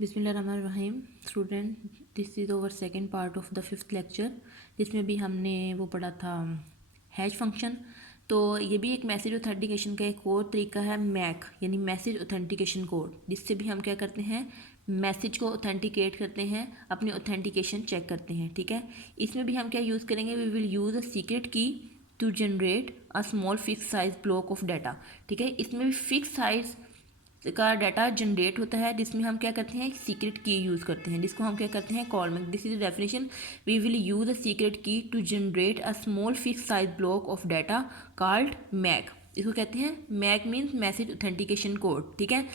बिस्मिल्लाहिर्रहमानिर्रहीम। Student, this is over second part of the fifth lecture, जिसमें भी हमने वो पढ़ा था हैश फंक्शन। तो ये भी एक मैसेज ऑथेंटिकेशन का एक और तरीका है, मैक यानी मैसेज ऑथेंटिकेशन कोड, जिससे भी हम क्या करते हैं, मैसेज को ऑथेंटिकेट करते हैं, अपनी ऑथेंटिकेशन चेक करते हैं। ठीक है, इसमें भी हम क्या यूज़ करेंगे, we will use a secret key to generate a small fix size block of data. ठीक है, इसमें भी फिक्स साइज का डाटा जनरेट होता है, जिसमें हम क्या करते हैं, सीक्रेट की यूज़ करते हैं, जिसको हम क्या करते हैं, call MAC. This is the definition, we will use a secret key to generate a small fix size block of data called MAC. इसको कहते हैं MAC, means message authentication code. ठीक है,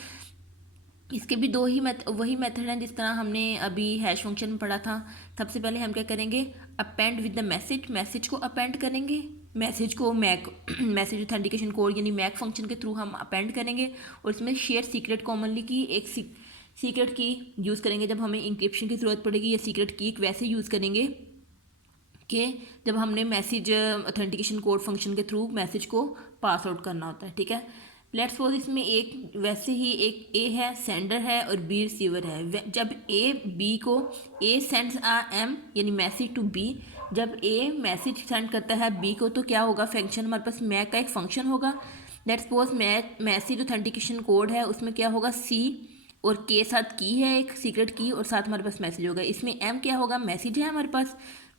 इसके भी दो ही वही मेथड हैं जिस तरह हमने अभी हैश फंक्शन में पढ़ा था। सबसे पहले हम क्या करेंगे, append with the message, message को अपेंड करेंगे, मैसेज को मैक मैसेज ऑथेंटिकेशन कोड यानी मैक फंक्शन के थ्रू हम अपेंड करेंगे। और इसमें शेयर सीक्रेट कॉमनली की एक सीक्रेट की यूज़ करेंगे जब हमें इंक्रिप्शन की ज़रूरत पड़ेगी, या सीक्रेट की एक वैसे यूज़ करेंगे कि जब हमने मैसेज ऑथेंटिकेशन कोड फंक्शन के थ्रू मैसेज को पास आउट करना होता है। ठीक है, लेट्स सपोज इसमें एक वैसे ही एक ए है, सेंडर है, और बी रिसीवर है। जब ए बी को, ए सेंड्स आ एम यानी मैसेज टू बी, जब ए मैसेज सेंड करता है बी को, तो क्या होगा, फंक्शन हमारे पास मैक का एक फंक्शन होगा। Let's suppose message authentication code है, उसमें क्या होगा, सी और के साथ की है एक सीक्रेट की, और साथ हमारे पास मैसेज होगा। इसमें एम क्या होगा, मैसेज है हमारे पास,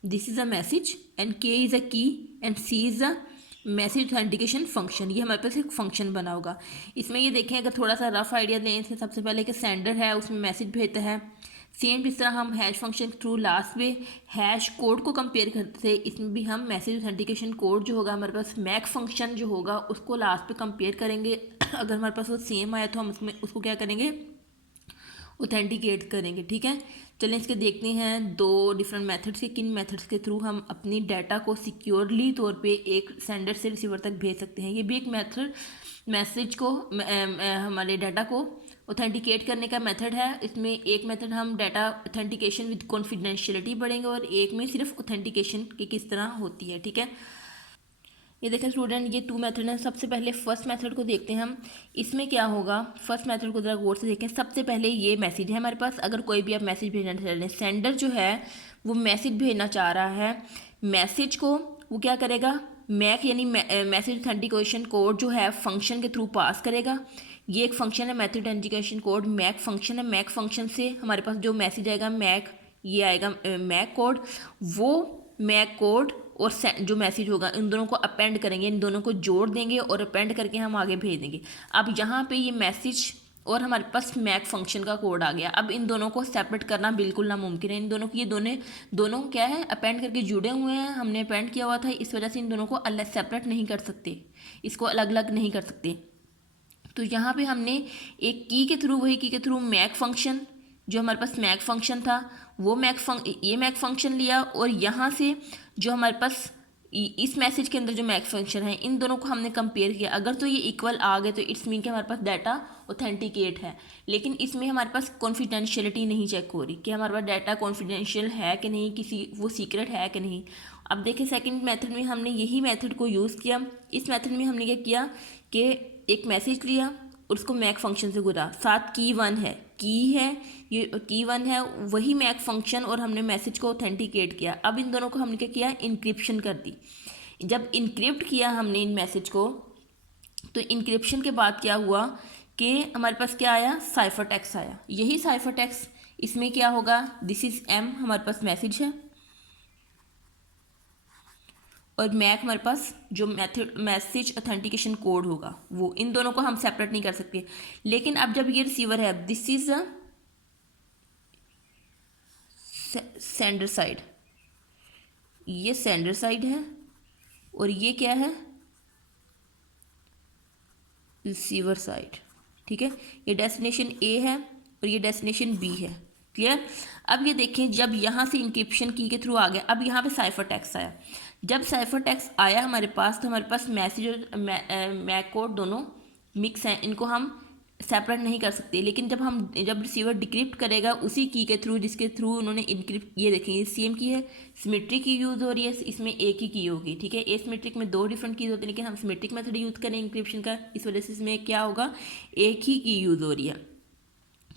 this is a message, and K is a key, and C is a message authentication function. ये हमारे पास एक फंक्शन बना होगा। इसमें ये देखें, अगर थोड़ा सा रफ आइडिया दें इसमें, सबसे पहले कि सेंडर है, उसमें मैसेज भेजता है। सेम जिस तरह हम हैश फंक्शन के थ्रू लास्ट में हैश कोड को कंपेयर करते थे, इसमें भी हम मैसेज ऑथेंटिकेशन कोड जो होगा हमारे पास, मैक फंक्शन जो होगा, उसको लास्ट पे कंपेयर करेंगे। अगर हमारे पास वो सेम आया तो हम उसमें उसको क्या करेंगे, ऑथेंटिकेट करेंगे। ठीक है, चलें इसके देखते हैं दो डिफरेंट मेथड्स के, किन मेथड्स के थ्रू हम अपनी डाटा को सिक्योरली तौर पे एक सेंडर से रिसीवर तक भेज सकते हैं। ये भी एक मेथड मैसेज को हमारे डाटा को ऑथेंटिकेट करने का मेथड है। इसमें एक मेथड हम डाटा ऑथेंटिकेशन विद कॉन्फिडेंशियलिटी पढ़ेंगे, और एक में सिर्फ ऑथेंटिकेशन की किस तरह होती है। ठीक है, ये देखें स्टूडेंट, ये टू मेथड हैं। सबसे पहले फर्स्ट मेथड को देखते हैं हम। इसमें क्या होगा, फर्स्ट मेथड को ज़रा गौर से देखें। सबसे पहले ये मैसेज है हमारे पास, अगर कोई भी आप मैसेज भेजना चाह रहे हैं, सेंडर जो है वो मैसेज भेजना चाह रहा है, मैसेज को वो क्या करेगा, मैक यानी मैसेज ऑथेंटिकेशन कोड जो है फंक्शन के थ्रू पास करेगा। ये एक फंक्शन है message authentication code, MAC function है। मैक फंक्शन से हमारे पास जो मैसेज आएगा, मैक ये आएगा मैक कोड, वो मैक कोड और जो मैसेज होगा, इन दोनों को अपेंड करेंगे, इन दोनों को जोड़ देंगे और अपेंड करके हम आगे भेज देंगे। अब यहाँ पे ये मैसेज और हमारे पास मैक फंक्शन का कोड आ गया। अब इन दोनों को सेपरेट करना बिल्कुल नामुमकिन है। इन दोनों की, ये दोनों क्या है, अपेंड करके जुड़े हुए हैं, हमने अपेंड किया हुआ था, इस वजह से इन दोनों को अलग सेपरेट नहीं कर सकते, इसको अलग अलग नहीं कर सकते। तो यहाँ पे हमने एक की के थ्रू, वही की के थ्रू मैक फंक्शन, जो हमारे पास मैक फंक्शन था, वो ये मैक फंक्शन लिया, और यहाँ से जो हमारे पास इस मैसेज के अंदर जो मैक फंक्शन है, इन दोनों को हमने कंपेयर किया। अगर तो ये इक्वल आ गए तो इट्स मीन कि हमारे पास डाटा ऑथेंटिकेट है। लेकिन इसमें हमारे पास कॉन्फिडेंशियलिटी नहीं चेक हो रही कि हमारे पास डाटा कॉन्फिडेंशियल है कि नहीं, किसी वो सीक्रेट है कि नहीं। अब देखिए सेकंड मेथड में हमने यही मेथड को यूज़ किया। इस मेथड में हमने क्या किया कि एक मैसेज लिया और उसको मैक फंक्शन से गुरा, साथ की वन है, ये की वन है, वही मैक फंक्शन, और हमने मैसेज को ऑथेंटिकेट किया। अब इन दोनों को हमने क्या किया, इंक्रिप्शन कर दी। जब इंक्रिप्ट किया हमने इन मैसेज को, तो इंक्रिप्शन के बाद क्या हुआ कि हमारे पास क्या आया, साइफर टेक्स्ट आया। यही साइफर टेक्स्ट इसमें क्या होगा, दिस इज एम हमारे पास मैसेज है, और मैक हमारे पास जो मैसेज ऑथेंटिकेशन कोड होगा वो, इन दोनों को हम सेपरेट नहीं कर सकते। लेकिन अब जब ये रिसीवर है, this is a sender side, ये सेंडर साइड है, और ये क्या है, रिसीवर साइड। ठीक है, ये डेस्टिनेशन ए है और ये डेस्टिनेशन बी है। क्लियर। अब ये देखें, जब यहाँ से इंक्रिप्शन की के थ्रू आ गया, अब यहाँ पे साइफर टेक्स्ट आया। जब साइफर टेक्स्ट आया हमारे पास, तो हमारे पास मैसेज और मैक कोड दोनों मिक्स हैं, इनको हम सेपरेट नहीं कर सकते। लेकिन जब रिसीवर डिक्रिप्ट करेगा उसी की के थ्रू, जिसके थ्रू उन्होंने इनक्रिप्ट, ये देखेंगे सेम की है, सिमेट्रिक की यूज़ हो रही है, इसमें एक ही की होगी। ठीक है, एसिमेट्रिक में दो डिफरेंट कीज होती है, लेकिन हम सिमेट्रिक मेथड यूज़ करें इंक्रिप्शन का, इस वजह से इसमें क्या होगा, एक ही की यूज़ हो रही है।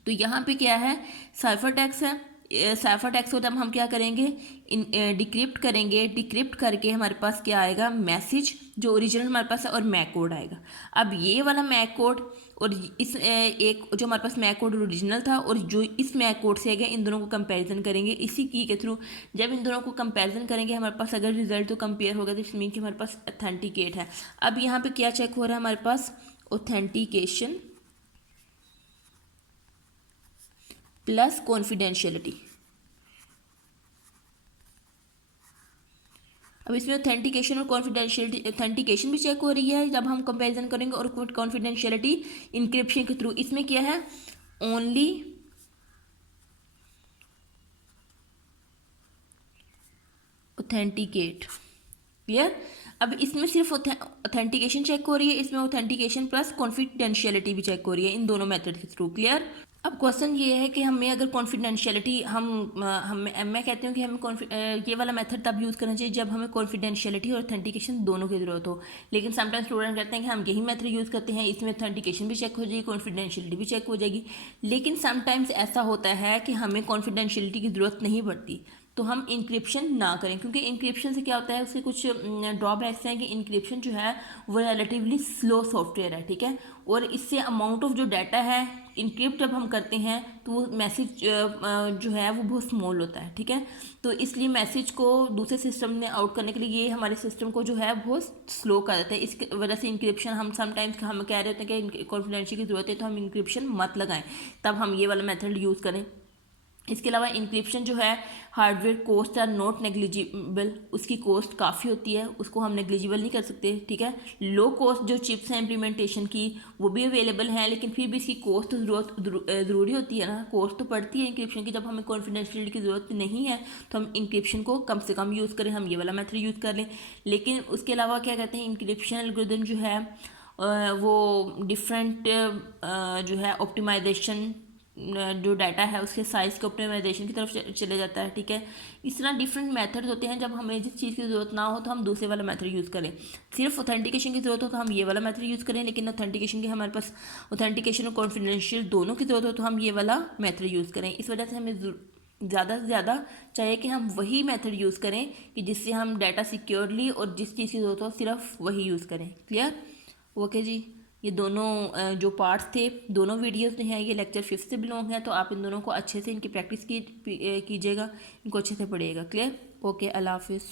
तो यहाँ पे क्या है, साइफर टेक्स्ट है। साइफर टेक्स्ट को जब हम क्या करेंगे, डिक्रिप्ट करेंगे, डिक्रिप्ट करके हमारे पास क्या आएगा, मैसेज जो ओरिजिनल हमारे पास है और मैक कोड आएगा। अब ये वाला मैक कोड और इस एक जो हमारे पास मैक कोड ओरिजिनल था और जो इस मैक कोड से आएगा, इन दोनों को कंपैरिजन करेंगे इसी की के थ्रू। जब इन दोनों को कंपैरिजन करेंगे हमारे पास अगर रिजल्ट तो कंपेयर होगा तो इस मीन कि हमारे पास ऑथेंटिकेट है। अब यहाँ पे क्या चेक हो रहा है हमारे पास, ऑथेंटिकेशन प्लस कॉन्फिडेंशियलिटी। अब इसमें ऑथेंटिकेशन और कॉन्फिडेंशियलिटी, ऑथेंटिकेशन भी चेक हो रही है जब हम कंपैरिजन करेंगे, और कॉन्फिडेंशियलिटी इंक्रिप्शन के थ्रू। इसमें क्या है, ओनली ऑथेंटिकेट। क्लियर। अब इसमें सिर्फ ऑथेंटिकेशन चेक हो रही है, इसमें ऑथेंटिकेशन प्लस कॉन्फिडेंशियलिटी भी चेक हो रही है इन दोनों मेथड के थ्रू। क्लियर। अब क्वेश्चन ये है कि हमें अगर कॉन्फिडेंशियलिटी मैं कहती हूँ कि हमें ये वाला मेथड तब यूज़ करना चाहिए जब हमें कॉन्फिडेंशियलिटी और ऑथेंटिकेशन दोनों की ज़रूरत हो। लेकिन समटाइम्स स्टूडेंट कहते हैं कि हम यही मेथड यूज़ करते हैं, इसमें ऑथेंटिकेशन भी चेक हो जाएगी, कॉन्फिडेंशियलिटी भी चेक हो जाएगी। लेकिन समटाइम्स ऐसा होता है कि हमें कॉन्फिडेंशियलिटी की ज़रूरत नहीं पड़ती, तो हम इंक्रिप्शन ना करें, क्योंकि इंक्रिप्शन से क्या होता है, उसके कुछ ड्रॉबैक्स हैं कि इंक्रिप्शन जो है वो रिलेटिवली स्लो सॉफ्टवेयर है, ठीक है। और इससे अमाउंट ऑफ जो डाटा है इंक्रिप्ट जब हम करते हैं तो वो मैसेज जो है वो बहुत स्मॉल होता है, ठीक है। तो इसलिए मैसेज को दूसरे सिस्टम में आउट करने के लिए ये हमारे सिस्टम को जो है बहुत स्लो कर देता है। इस वजह से इंक्रिप्शन हम समटाइम्स हम कह रहे होते हैं कि कॉन्फिडेंशियल की ज़रूरत है तो हम इंक्रिप्शन मत लगाएं, तब हम ये वाला मेथड यूज़ करें। इसके अलावा इंक्रिप्शन जो है hardware cost are not negligible, उसकी कॉस्ट काफ़ी होती है, उसको हम नेग्लिजिबल नहीं कर सकते, ठीक है। लो कॉस्ट जो चिप्स हैं इम्प्लीमेंटेशन की वो भी अवेलेबल हैं, लेकिन फिर भी इसकी कॉस्ट तो ज़रूरी होती है ना, कॉस्ट तो पड़ती है इंक्रिप्शन की। जब हमें कॉन्फिडेंशियलिटी की ज़रूरत नहीं है तो हम इंक्रिप्शन को कम से कम यूज़ करें, हम ये वाला मेथड यूज़ कर लें। लेकिन उसके अलावा क्या कहते हैं, इंक्रिप्शन एल्गोरिथम जो है वो डिफरेंट जो है ऑप्टिमाइजेशन जो डाटा है उसके साइज़ के ऑप्टिमाइजेशन की तरफ चले जाता है, ठीक है। इस तरह डिफरेंट मेथड्स होते हैं, जब हमें जिस चीज़ की ज़रूरत ना हो तो हम दूसरे वाला मेथड यूज़ करें। सिर्फ ऑथेंटिकेशन की ज़रूरत हो तो हम ये वाला मेथड यूज़ करें, लेकिन ऑथेंटिकेशन की हमारे पास ऑथेंटिकेशन और कॉन्फिडेंशियल दोनों की ज़रूरत हो तो हम ये वाला मेथड यूज़ करें। इस वजह से हमें ज़्यादा से ज़्यादा चाहिए कि हम वही मेथड यूज़ करें कि जिससे हम डाटा सिक्योरली और जिस चीज़ की ज़रूरत हो सिर्फ वही यूज़ करें। क्लियर। ओके जी, ये दोनों जो पार्ट्स थे, दोनों वीडियोस जो हैं ये लेक्चर 5 से बिलोंग है, तो आप इन दोनों को अच्छे से इनकी प्रैक्टिस कीजिएगा, इनको अच्छे से पढ़िएगा। क्लियर। ओके, अल्लाह हाफिज़।